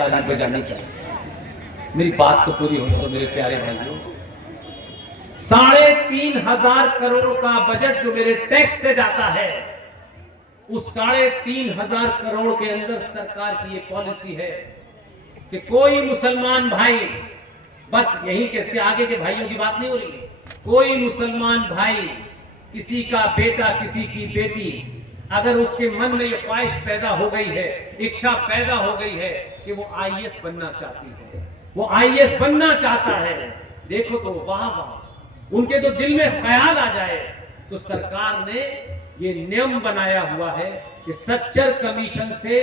ताली बजानी चाहिए। मेरी बात तो पूरी होने दो मेरे प्यारे भाइयों। 3,500 करोड़ का बजट जो मेरे टैक्स से जाता है, उस 3,500 करोड़ के अंदर सरकार की ये पॉलिसी है कि कोई मुसलमान भाई, बस यही कैसे आगे के भाइयों की बात नहीं हो रही, कोई मुसलमान भाई, किसी का बेटा, किसी की बेटी, अगर उसके मन में ये ख्वाहिश पैदा हो गई है, इच्छा पैदा हो गई है कि वो आईएएस बनना चाहती है, वो आईएएस बनना चाहता है, देखो तो वाह वाह, उनके तो दिल में ख्याल आ जाए, तो सरकार ने ये नियम बनाया हुआ है कि सच्चर कमीशन से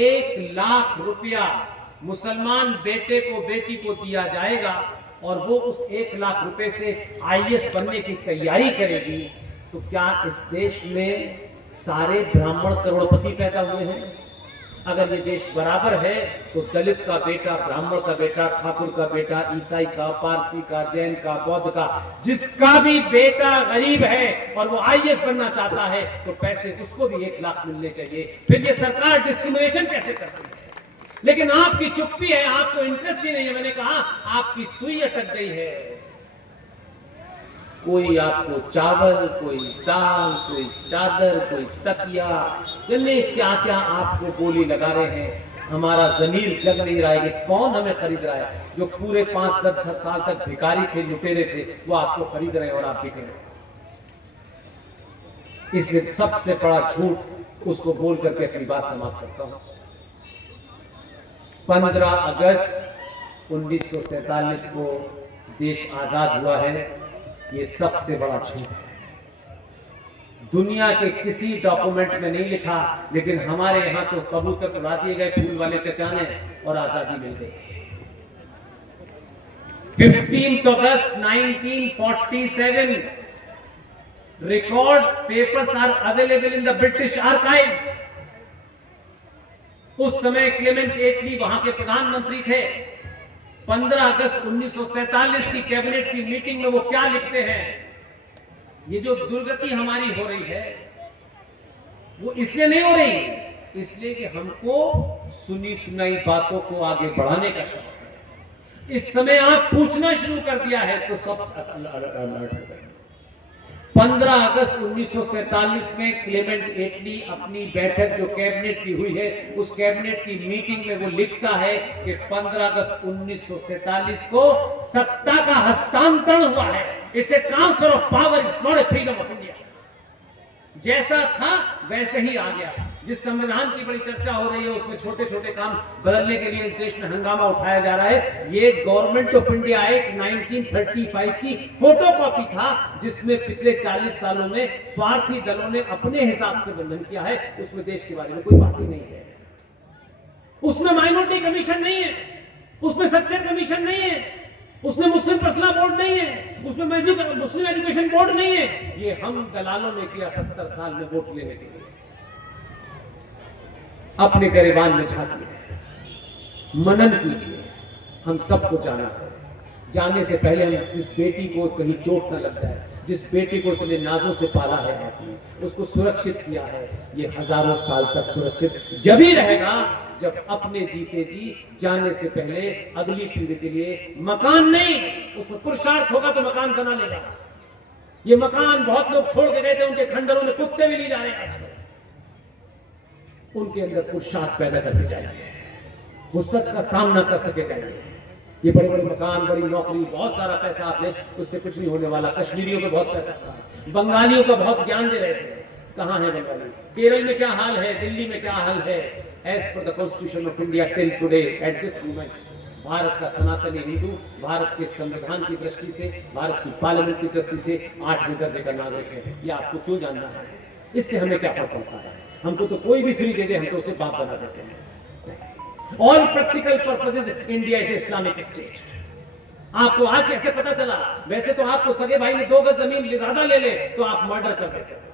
1 लाख रुपया मुसलमान बेटे को, बेटी को दिया जाएगा और वो उस 1 लाख रुपए से आईएएस बनने की तैयारी करेगी। तो क्या इस देश में सारे ब्राह्मण करोड़पति पैदा हुए हैं? अगर ये देश बराबर है तो दलित का बेटा, ब्राह्मण का बेटा, ठाकुर का बेटा, ईसाई का, पारसी का, जैन का, बौद्ध का, जिसका भी बेटा गरीब है और वो आईएएस बनना चाहता है तो पैसे उसको भी 1 लाख मिलने चाहिए। फिर ये सरकार डिस्क्रिमिनेशन कैसे करती है? लेकिन आपकी चुप्पी है, आपको इंटरेस्ट ही नहीं है। मैंने कहा आपकी सुई अटक गई है। कोई आपको चावल, कोई दाल, कोई चादर, कोई तकिया, जन्ने क्या क्या आपको बोली लगा रहे हैं। हमारा जमीर जग नहीं रहा है कि कौन हमें खरीद रहा है। जो पूरे 5-10 साल तक भिखारी थे, लुटेरे थे, वो आपको खरीद रहे हैं और आप बिक रहे हैं। इसलिए सबसे बड़ा झूठ उसको बोल करके अपनी बात समाप्त करता हूं। 15 अगस्त 1947 को देश आजाद हुआ है, ये सबसे बड़ा झूठ है। दुनिया के किसी डॉक्यूमेंट में नहीं लिखा, लेकिन हमारे यहां तो कबूतर उड़ा दिए गए फूल वाले चचा ने और आजादी मिल गई। 15 अगस्त 1947 record papers are available in the British archive. उस समय क्लेमेंट एटली वहां के प्रधानमंत्री थे। 15 अगस्त 1947 की कैबिनेट की मीटिंग में वो क्या लिखते हैं? ये जो दुर्गति हमारी हो रही है वो इसलिए नहीं हो रही, इसलिए कि हमको सुनी सुनाई बातों को आगे बढ़ाने का शौक है। इस समय आप पूछना शुरू कर दिया है तो सब अलर्ट हो गए। 15 अगस्त 1947 में क्लेमेंट एटली अपनी बैठक जो कैबिनेट की हुई है, उस कैबिनेट की मीटिंग में वो लिखता है कि 15 अगस्त 1947 को सत्ता का हस्तांतरण हुआ है। It's a transfer of power, it's not a freedom of India. जैसा था वैसे ही आ गया। जिस संविधान की बड़ी चर्चा हो रही है उसमें छोटे छोटे काम बदलने के लिए इस देश में हंगामा उठाया जा रहा है। ये गवर्नमेंट ऑफ इंडिया एक्ट 1935 की फोटोकॉपी था, जिसमें पिछले 40 सालों में स्वार्थी दलों ने अपने हिसाब से बंधन किया है। उसमें देश के बारे में कोई बात ही नहीं है। उसमें माइनॉरिटी कमीशन नहीं है, उसमें सच्चर कमीशन नहीं है, उसमें मुस्लिम पर्सनल बोर्ड नहीं है, उसमें मुस्लिम एजुकेशन बोर्ड नहीं है। ये हम दलालों ने किया 70 साल में वोट लेने के लिए। अपने गरिबान में झांकिए, मनन कीजिए। हम सबको जाना है। जाने से पहले हम जिस बेटी को कहीं चोट न लग जाए, जिस बेटी को इतने नाजों से पाला है आपने, उसको सुरक्षित किया है, ये हजारों साल तक सुरक्षित जब ही रहेगा जब अपने जीते जी जाने से पहले अगली पीढ़ी के लिए मकान नहीं, उसमें पुरुषार्थ होगा तो मकान बना लेगा। ये मकान बहुत लोग छोड़ के गए थे, उनके खंडरों में कुत्ते भी नहीं जा रहे आजकल। उनके अंदर पुरुषार्थ पैदा करके चाहिए, वो सच का सामना कर सके चाहिए। ये बड़े बड़े मकान, बड़ी नौकरी, बहुत सारा पैसा आपने, उससे कुछ नहीं होने वाला। कश्मीरियों को बहुत पैसा था, बंगालियों का बहुत ज्ञान दे रहे थे। कहां है बंगाली? केरल में क्या हाल है, दिल्ली में क्या हाल है? As per the constitution of India till today at this moment, Bharat का सनातनी हिंदू भारत के संविधान की दृष्टि से, भारत की पार्लियामेंट की दृष्टि से 8वें दर्जे का नागरिक है। ये आपको क्यों जानना है? इससे हमें क्या फर्क पड़ता है? हमको तो कोई भी फ्री दे दे, हम तो उसे बाप बना देते हैं। All practical purposes India is Islamic state. आपको आज कैसे पता चला? वैसे तो आपको सगे भाई ने 2 गज जमीन ज्यादा ले ले तो आप मर्डर कर देते हैं,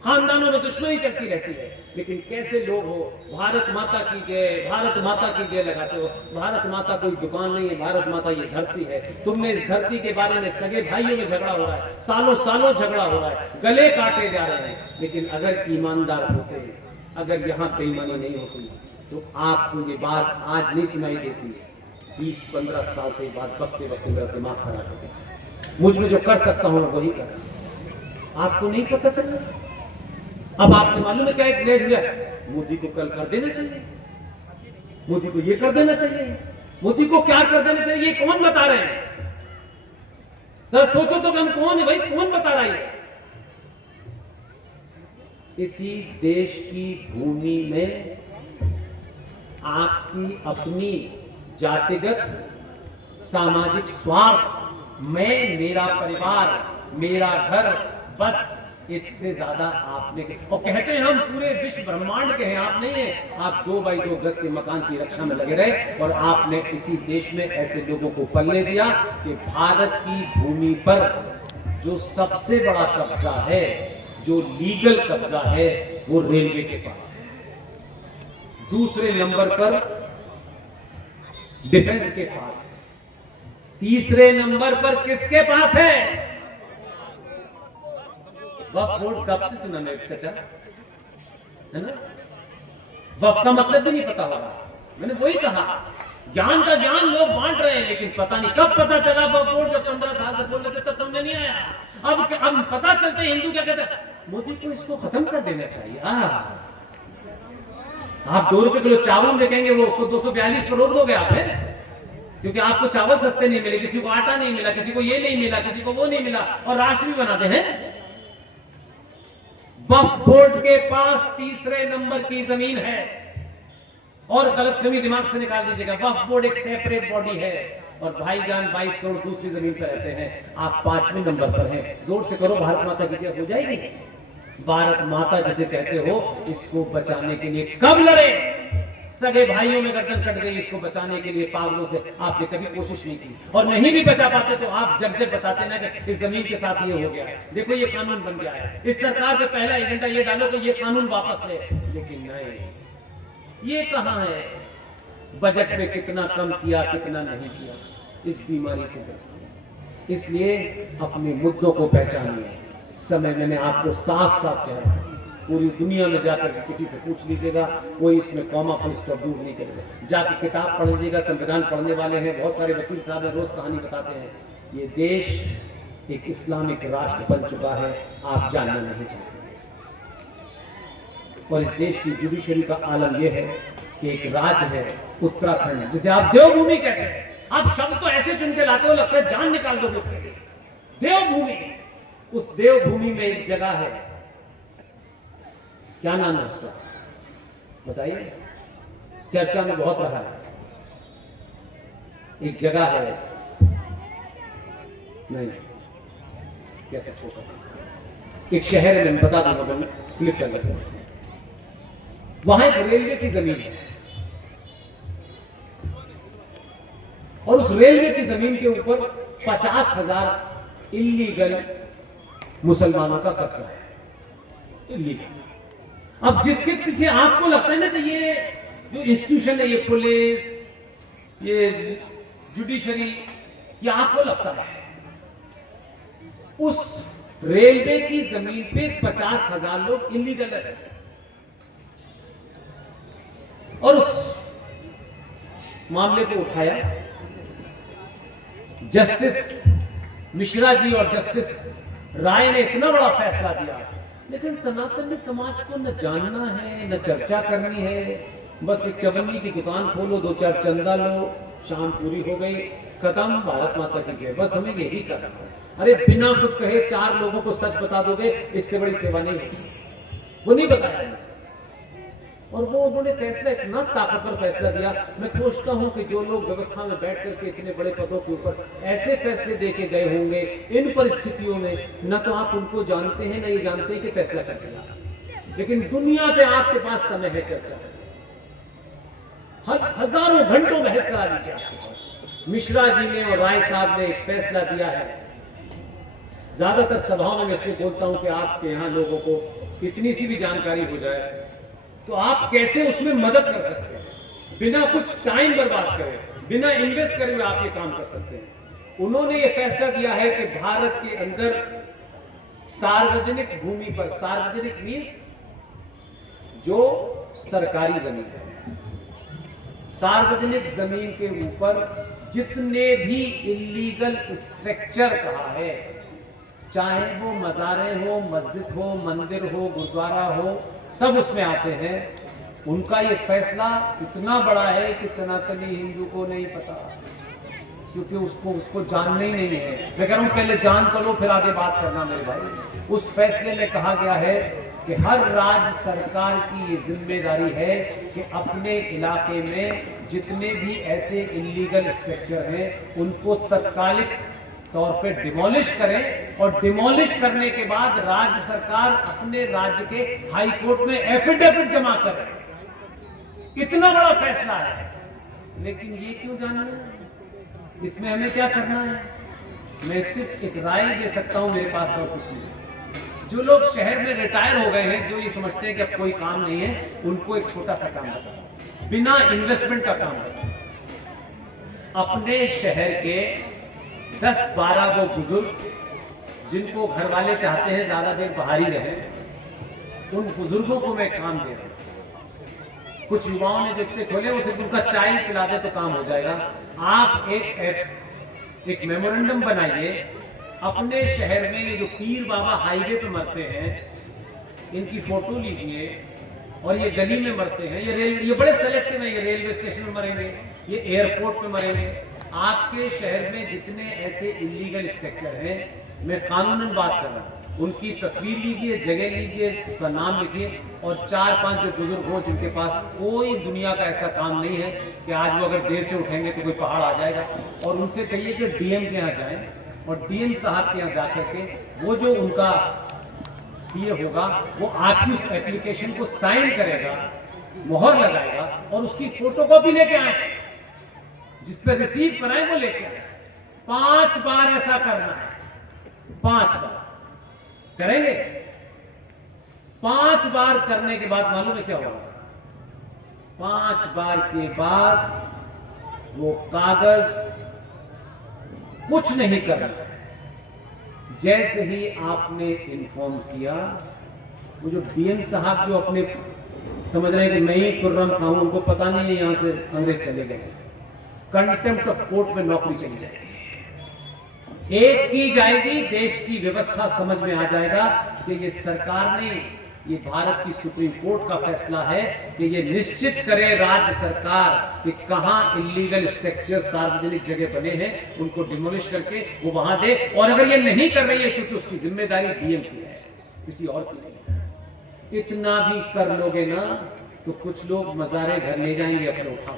खानदानों में दुश्मनी चलती रहती है। लेकिन कैसे लोग हो, भारत माता की जय, भारत माता की जय लगाते हो। भारत माता कोई दुकान नहीं है, भारत माता ये धरती है। तुमने इस धरती के बारे में, सगे भाइयों में झगड़ा हो रहा है, सालों सालों झगड़ा हो रहा है, गले काटे जा रहे हैं। लेकिन अगर ईमानदार होते, अगर यहाँ बेईमानी नहीं होती, तो आपको ये बात आज नहीं सुनाई देती है, 20-15 साल से बात बकते वक्त मेरा दिमाग खराब हो गया। मुझ में जो कर सकता हूं वही कर, आपको नहीं पता चल रहा। अब आपको मालूम है क्या एक नया मोदी को कल कर देना चाहिए, मोदी को ये कर देना चाहिए, मोदी को क्या कर देना चाहिए, ये कौन बता रहे हैं? तो सोचो तो हम कौन है भाई, कौन बता रहा है? इसी देश की भूमि में आपकी अपनी जातिगत सामाजिक स्वार्थ, मैं, मेरा परिवार, मेरा घर, बस इससे ज्यादा आपने और कहते हैं हम पूरे विश्व ब्रह्मांड के हैं, आप नहीं है। आप 2 बाई 2 गज के मकान की रक्षा में लगे रहे और आपने इसी देश में ऐसे लोगों को पलने दिया कि भारत की भूमि पर जो सबसे बड़ा कब्जा है, जो लीगल कब्जा है, वो रेलवे के पास है। दूसरे नंबर पर डिफेंस के पास है। तीसरे नंबर पर किसके पास है? वक्फ बोर्ड कब से सुना मेरे चाचा, है ना? वक्फ का मतलब भी नहीं पता होगा। मैंने वही कहा, ज्ञान का ज्ञान लोग बांट रहे हैं, लेकिन पता नहीं कब पता चला वक्फ बोर्ड। जब 15 साल से बोल रहे थे तब समझ नहीं आया। अब पता चलते हिंदू क्या कहते हैं, मोदी को इसको खत्म कर देना चाहिए। आप 2 रुपए किलो चावल देखेंगे, वो उसको 242 पर रोक दोगे आप, है? क्योंकि आपको चावल सस्ते नहीं मिले, किसी को आटा नहीं मिला, किसी को ये नहीं मिला, किसी को वो नहीं मिला, और राष्ट्र भी बनाते हैं। वक्फ बोर्ड के पास तीसरे नंबर की जमीन है, और गलतफहमी दिमाग से निकाल दीजिएगा, वक्फ बोर्ड एक सेपरेट बॉडी है, और भाईजान 22 करोड़ दूसरी जमीन पर रहते हैं। आप 5वें नंबर पर हैं। जोर से करो, भारत माता की जय हो जाएगी। भारत माता जिसे कहते हो, इसको बचाने के लिए कब लड़े? सगे भाइयों में गर्दन कट गई, इसको बचाने के लिए पागलों से आपने कभी कोशिश नहीं की, और नहीं भी बचा पाते तो आप जब जब बताते ना कि इस जमीन के साथ ये हो गया है, देखो ये कानून बन गया है, इस सरकार का पहला एजेंडा ये डालो कि ये कानून वापस ले। लेकिन नहीं, ये कहां है? बजट में कितना कम किया, कितना नहीं किया, इस बीमारी से बचना। इसलिए अपने मुद्दों को पहचानिए। समय मैंने आपको साफ साफ कह रहा हूं, पूरी दुनिया में जाकर किसी से पूछ लीजिएगा, कोई इसमें कॉमा फुल स्टॉप दूर नहीं करेगा। जाके किताब पढ़ लीजिएगा, संविधान पढ़ने वाले हैं, बहुत सारे वकील साहब रोज कहानी बताते हैं। ये देश एक इस्लामिक राष्ट्र बन चुका है, आप जानना नहीं चाहते। और इस देश की जुडिशरी का आलम यह है कि एक राज्य है उत्तराखंड, जिसे आप देवभूमि कहते हैं। आप शब्द तो ऐसे चुन के लाते हो, लगता है जान निकाल दोगे इसके। देवभूमि, उस देवभूमि में एक जगह है, क्या नाम है उसका बताइए, चर्चा में बहुत रहा है। एक जगह है, नहीं कैसे छोटा, एक शहर है, मैं बता दूंगा, मैं स्लिप कर लेता हूं। वहां एक रेलवे की जमीन है, और उस रेलवे की जमीन के ऊपर 50,000 इल्लीगल मुसलमानों का कब्जा है। इल्लीगल। अब जिसके पीछे आपको लगता है ना कि ये जो इंस्टीट्यूशन है, ये पुलिस, ये जुडिशरी, ये आपको लगता है, उस रेलवे की जमीन पे 50,000 लोग इल्लीगल है। और उस मामले को उठाया जस्टिस मिश्रा जी और जस्टिस राय ने, इतना बड़ा फैसला दिया। लेकिन सनातन समाज को न जानना है, न चर्चा करनी है, बस एक चवन्नी की दुकान खोलो, 2-4 चंदा लो, शाम पूरी हो गई, खत्म, भारत माता की जय, बस हमें यही करना है। अरे बिना कुछ कहे 4 लोगों को सच बता दोगे, इससे बड़ी सेवा नहीं होगी। वो नहीं बताया, और वो उन्होंने फैसला, इतना ताकतवर फैसला दिया। मैं सोचता हूं कि जो लोग व्यवस्था में बैठ करके इतने बड़े पदों के ऊपर ऐसे फैसले दे के गए होंगे, इन परिस्थितियों में न तो आप उनको जानते हैं, न ये जानते हैं कि फैसला कर दिया, लेकिन दुनिया पे आपके पास समय है चर्चा, हजारों घंटों बहस करा लीजिए आपके पास। मिश्रा जी ने और राय साहब ने एक फैसला दिया है। ज्यादातर सभाओं में इसलिए बोलता हूं कि आपके यहां लोगों को इतनी सी भी जानकारी हो जाए तो आप कैसे उसमें मदद कर सकते हैं, बिना कुछ टाइम बर्बाद करे, बिना इन्वेस्ट करे हुए आप ये काम कर सकते हैं। उन्होंने ये फैसला दिया है कि भारत के अंदर सार्वजनिक भूमि पर, सार्वजनिक मीन्स जो सरकारी जमीन है, सार्वजनिक जमीन के ऊपर जितने भी इलीगल स्ट्रक्चर कहा है, चाहे वो मज़ारें हो, मस्जिद हो, मंदिर हो, गुरुद्वारा हो, सब उसमें आते हैं। उनका ये फैसला इतना बड़ा है कि सनातनी हिंदू को नहीं पता, क्योंकि उसको जानना ही नहीं है। मैं कह रहा हूं पहले जान कर लो, फिर आगे बात करना मेरे भाई। उस फैसले में कहा गया है कि हर राज्य सरकार की ये जिम्मेदारी है कि अपने इलाके में जितने भी ऐसे इलीगल स्ट्रक्चर हैं उनको तत्कालिक तौर पे डिमोलिश करें, और डिमोलिश करने के बाद राज्य सरकार अपने राज्य के हाई कोर्ट में एफिडेविट जमा करे। इतना बड़ा फैसला है, लेकिन ये क्यों जानना है? इसमें हमें क्या करना है? मैं सिर्फ एक राय दे सकता हूं, मेरे पास और कुछ नहीं। जो लोग शहर में रिटायर हो गए हैं, जो ये समझते हैं कि अब कोई काम नहीं है, उनको एक छोटा सा काम बताओ, बिना इन्वेस्टमेंट का काम बताओ। अपने शहर के 10-12 वो बुजुर्ग जिनको घर वाले चाहते हैं ज्यादा देर बाहर ही रहे, उन बुजुर्गों को मैं काम दे रहा हूं। कुछ युवाओं ने जितने खोले वो सिर्फ उनका चाय पिला दे तो काम हो जाएगा। आप एक मेमोरेंडम बनाइए, अपने शहर में ये जो पीर बाबा हाईवे पे मरते हैं इनकी फोटो लीजिए, और ये गली में मरते हैं, ये बड़े सेलेक्टिव हैं, ये रेलवे स्टेशन में मरेंगे, ये एयरपोर्ट पे मरेंगे। आपके शहर में जितने ऐसे इलीगल स्ट्रक्चर हैं, मैं कानूनन बात कर रहा हूँ, उनकी तस्वीर लीजिए, जगह लीजिए, उसका नाम लिखिए, और 4-5 जो बुजुर्ग हो जिनके पास कोई दुनिया का ऐसा काम नहीं है कि आज वो अगर देर से उठेंगे तो कोई पहाड़ आ जाएगा, और उनसे कहिए कि डीएम के यहाँ जाएं, और डीएम साहब के यहाँ जाकर के वो जो उनका ये होगा वो आपकी उस एप्लीकेशन को साइन करेगा, मोहर लगाएगा, और उसकी फोटोकॉपी लेके आए, जिस पे रिसीव कराए वो लेके आए। 5 बार ऐसा करना है, 5 बार करेंगे। 5 बार करने के बाद मालूम है क्या होगा? 5 बार के बाद वो कागज कुछ नहीं करना। जैसे ही आपने इन्फॉर्म किया, वो जो डीएम साहब जो अपने समझ रहे हैं कि मैं ही खुर्रम था, उनको पता नहीं है यहां से अंग्रेज चले गए, कंटेम्प्ट ऑफ कोर्ट में नौकरी चली जाएगी, एक की जाएगी, देश की व्यवस्था समझ में आ जाएगा कि ये सरकार ने, ये भारत की सुप्रीम कोर्ट का फैसला है कि ये निश्चित करे राज्य सरकार कि कहां इलीगल स्ट्रक्चर सार्वजनिक जगह बने हैं उनको डिमोलिश करके वो वहां दे। और अगर ये नहीं कर रही है, क्योंकि उसकी जिम्मेदारी डीएम की है, किसी और की नहीं। इतना भी कर लोगे ना तो कुछ लोग मजारे घर ले जाएंगे अपने उठा।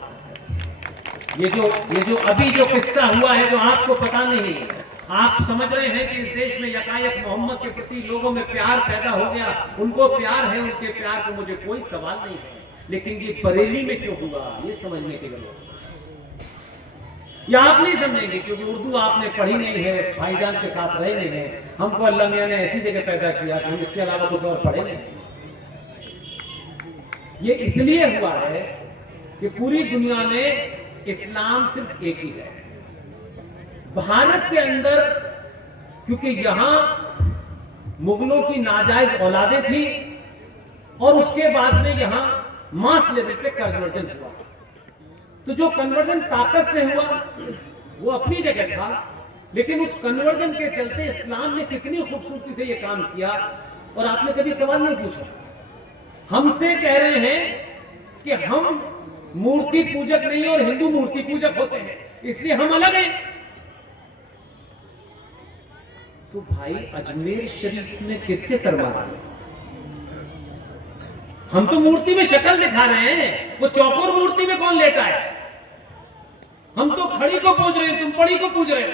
ये जो अभी जो किस्सा हुआ है, जो आपको पता नहीं है, आप समझ रहे हैं कि इस देश में यकायक मोहम्मद के प्रति लोगों में प्यार पैदा हो गया, उनको प्यार है, उनके प्यार को मुझे कोई सवाल नहीं है, लेकिन ये बरेली में क्यों हुआ ये समझने की जरूरत है। या आप नहीं समझेंगे क्योंकि उर्दू आपने पढ़ी नहीं है, भाईजान के साथ रहे नहीं है, हमको अल्लाह मियां ने ऐसी जगह पैदा किया कि हम इसके अलावा कुछ और पढ़े नहीं। ये इसलिए हुआ है कि पूरी दुनिया में इस्लाम सिर्फ एक ही है। भारत के अंदर क्योंकि यहां मुगलों की नाजायज औलादें थी, और उसके बाद में यहां मास लेवल पे कन्वर्जन हुआ, तो जो कन्वर्जन ताकत से हुआ वो अपनी जगह था, लेकिन उस कन्वर्जन के चलते इस्लाम ने कितनी खूबसूरती से ये काम किया। और आपने कभी सवाल नहीं पूछा, हमसे कह रहे हैं कि हम मूर्ति पूजक नहीं और हिंदू मूर्ति पूजक होते हैं, इसलिए हम अलग हैं। तो भाई अजमेर शरीफ में किसके सर मारा? हम तो मूर्ति में शक्ल दिखा रहे हैं, वो चौकोर मूर्ति में कौन लेटा है? हम तो खड़ी को पूज रहे हैं, तुम पड़ी को पूज रहे हो।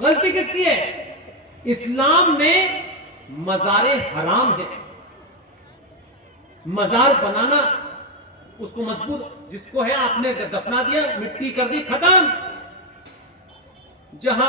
गलती किसकी है? इस्लाम में मज़ारे हराम है, मज़ार बनाना, उसको मजबूत, जिसको है आपने दफना दिया, मिट्टी कर दी, खत्म। जहां